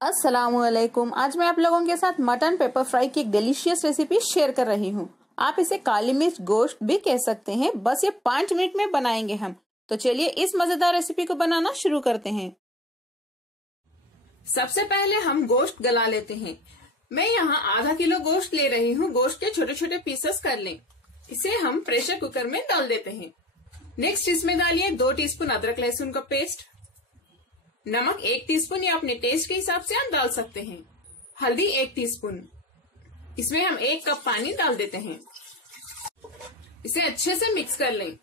अस्सलामुअलैकुम। आज मैं आप लोगों के साथ मटन पेपर फ्राई की एक डिलीशियस रेसिपी शेयर कर रही हूँ। आप इसे काली मिर्च गोश्त भी कह सकते हैं। बस ये 5 मिनट में बनाएंगे हम। तो चलिए इस मजेदार रेसिपी को बनाना शुरू करते हैं। सबसे पहले हम गोश्त गला लेते हैं। मैं यहाँ आधा किलो गोश्त ले रही हूँ। गोश्त के छोटे छोटे पीसेस कर लें। इसे हम प्रेशर कुकर में डाल देते हैं। नेक्स्ट इसमें डालिए 2 टीस्पून अदरक लहसुन का पेस्ट, नमक 1 टीस्पून या अपने टेस्ट के हिसाब से आप डाल सकते हैं, हल्दी 1 टीस्पून। इसमें हम 1 कप पानी डाल देते हैं। इसे अच्छे से मिक्स कर लें।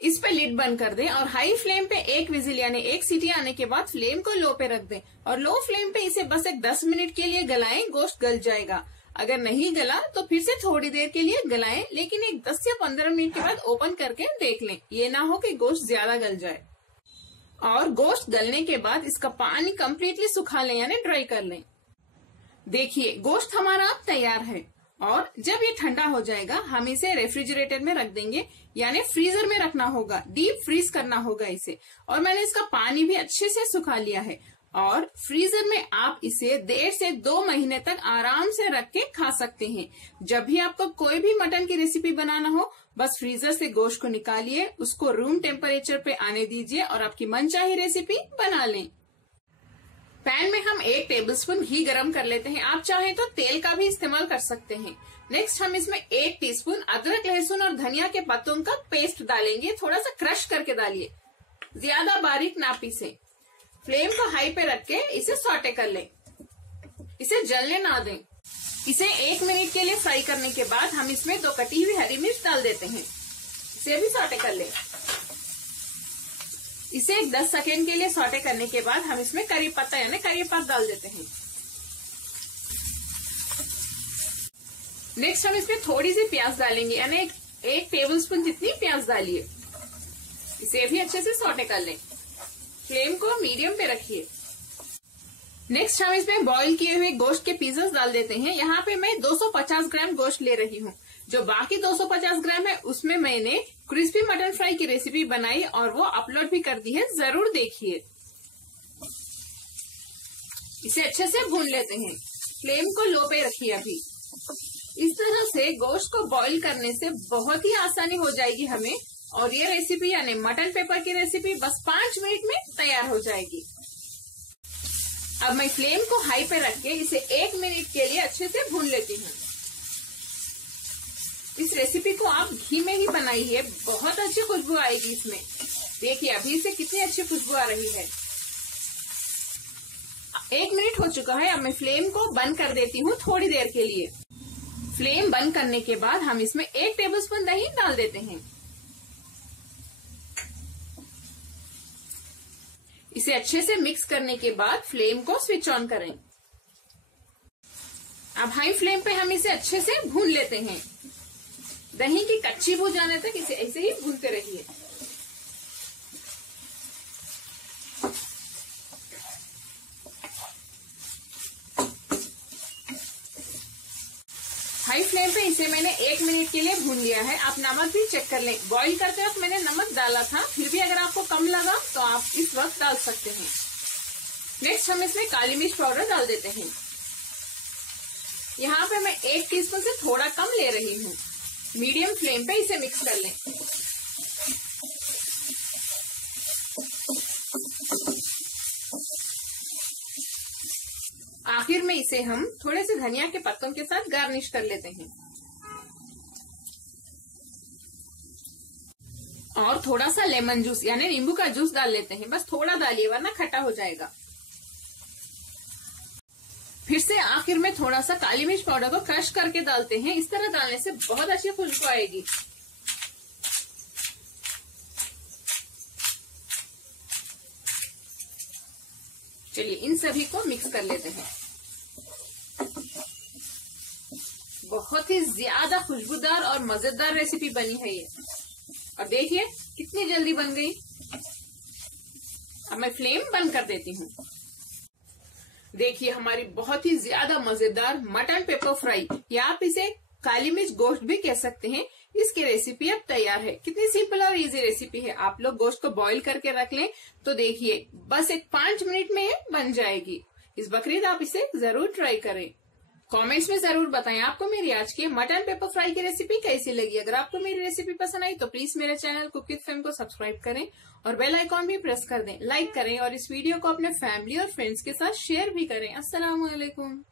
इस पे लिड बंद कर दें और हाई फ्लेम पे 1 विजिल यानी 1 सीटी आने के बाद फ्लेम को लो पे रख दें और लो फ्लेम पे इसे बस एक 10 मिनट के लिए गलाएं। गोश्त गल जाएगा। अगर नहीं गला तो फिर से थोड़ी देर के लिए गलाएं, लेकिन एक 10 या 15 मिनट के बाद ओपन करके देख लें। ये ना हो कि गोश्त ज्यादा गल जाए। और गोश्त गलने के बाद इसका पानी कम्प्लीटली सुखा लें यानी ड्राई कर लें। देखिए गोश्त हमारा अब तैयार है और जब ये ठंडा हो जाएगा हम इसे रेफ्रिजरेटर में रख देंगे यानी फ्रीजर में रखना होगा। डीप फ्रीज करना होगा इसे। और मैंने इसका पानी भी अच्छे से सुखा लिया है और फ्रीजर में आप इसे 1.5 से 2 महीने तक आराम से रख के खा सकते हैं। जब भी आपको कोई भी मटन की रेसिपी बनाना हो बस फ्रीजर से गोश्त को निकालिए, उसको रूम टेम्परेचर पे आने दीजिए और आपकी मनचाही रेसिपी बना लें। पैन में हम 1 टेबलस्पून घी गरम कर लेते हैं। आप चाहें तो तेल का भी इस्तेमाल कर सकते हैं। नेक्स्ट हम इसमें 1 टीस्पून अदरक लहसुन और धनिया के पत्तों का पेस्ट डालेंगे। थोड़ा सा क्रश करके डालिए, ज्यादा बारीक ना पीसें। फ्लेम को हाई पे रख के इसे सॉटे कर लें। इसे जलने ना दें। इसे 1 मिनट के लिए फ्राई करने के बाद हम इसमें 2 कटी हुई हरी मिर्च डाल देते हैं। इसे भी सॉटे कर लें। इसे 10 सेकेंड के लिए सॉटे करने के बाद हम इसमें करी पत्ता यानी करी पात डाल देते हैं। नेक्स्ट हम इसमें थोड़ी सी प्याज डालेंगे यानी 1 टेबलस्पून जितनी प्याज डालिए। इसे भी अच्छे से सॉटे कर लें। फ्लेम को मीडियम पे रखिए। नेक्स्ट हम इसमें बॉईल किए हुए गोश्त के पीसेस डाल देते हैं। यहाँ पे मैं 250 ग्राम गोश्त ले रही हूँ। जो बाकी 250 ग्राम है उसमें मैंने क्रिस्पी मटन फ्राई की रेसिपी बनाई और वो अपलोड भी कर दी है, जरूर देखिए। इसे अच्छे से भून लेते हैं। फ्लेम को लो पे रखिए। अभी इस तरह से गोश्त को बॉईल करने से बहुत ही आसानी हो जाएगी हमें और ये रेसिपी यानी मटन पेपर की रेसिपी बस 5 मिनट में तैयार हो जाएगी। अब मैं फ्लेम को हाई पे रख के इसे 1 मिनट के लिए अच्छे से भून लेती हूँ। इस रेसिपी को आप घी में ही बनाइए, बहुत अच्छी खुशबू आएगी इसमें। देखिए अभी से कितनी अच्छी खुशबू आ रही है। 1 मिनट हो चुका है। अब मैं फ्लेम को बंद कर देती हूँ थोड़ी देर के लिए। फ्लेम बंद करने के बाद हम इसमें 1 टेबलस्पून दही डाल देते हैं। इसे अच्छे से मिक्स करने के बाद फ्लेम को स्विच ऑन करें। अब हाई फ्लेम पे हम इसे अच्छे से भून लेते हैं। दही की कच्ची बू जाने तक इसे ऐसे ही भूनते रहिए। हाई फ्लेम पे इसे मैंने 1 मिनट के लिए भून लिया है। आप नमक भी चेक कर लें। बॉईल करते वक्त मैंने नमक डाला था, फिर भी अगर आपको कम लगा तो आप इस वक्त डाल सकते हैं। नेक्स्ट हम इसमें काली मिर्च पाउडर डाल देते हैं। यहाँ पे मैं 1 टीस्पून से थोड़ा कम ले रही हूँ। मीडियम फ्लेम पे इसे मिक्स कर लें। आखिर में इसे हम थोड़े से धनिया के पत्तों के साथ गार्निश कर लेते हैं और थोड़ा सा लेमन जूस यानी नींबू का जूस डाल लेते हैं। बस थोड़ा डालिए वरना खट्टा हो जाएगा। फिर से आखिर में थोड़ा सा काली मिर्च पाउडर को क्रश करके डालते हैं। इस तरह डालने से बहुत अच्छी खुशबू आएगी। चलिए इन सभी को मिक्स कर लेते हैं। बहुत ही ज्यादा खुशबूदार और मजेदार रेसिपी बनी है ये। और देखिए कितनी जल्दी बन गई। अब मैं फ्लेम बंद कर देती हूँ। देखिए हमारी बहुत ही ज्यादा मजेदार मटन पेपर फ्राई या आप इसे काली मिर्च गोश्त भी कह सकते हैं, इसकी रेसिपी अब तैयार है। कितनी सिंपल और इजी रेसिपी है। आप लोग गोश्त को बॉईल करके रख लें तो देखिए बस एक 5 मिनट में ये बन जाएगी। इस बकरीद आप इसे जरूर ट्राई करें। कमेंट्स में जरूर बताएं आपको मेरी आज की मटन पेपर फ्राई की रेसिपी कैसी लगी। अगर आपको मेरी रेसिपी पसंद आई तो प्लीज मेरे चैनल कुक विद फेम को सब्सक्राइब करें और बेल आइकॉन भी प्रेस कर दें। लाइक करें और इस वीडियो को अपने फैमिली और फ्रेंड्स के साथ शेयर भी करें। अस्सलाम वालेकुम।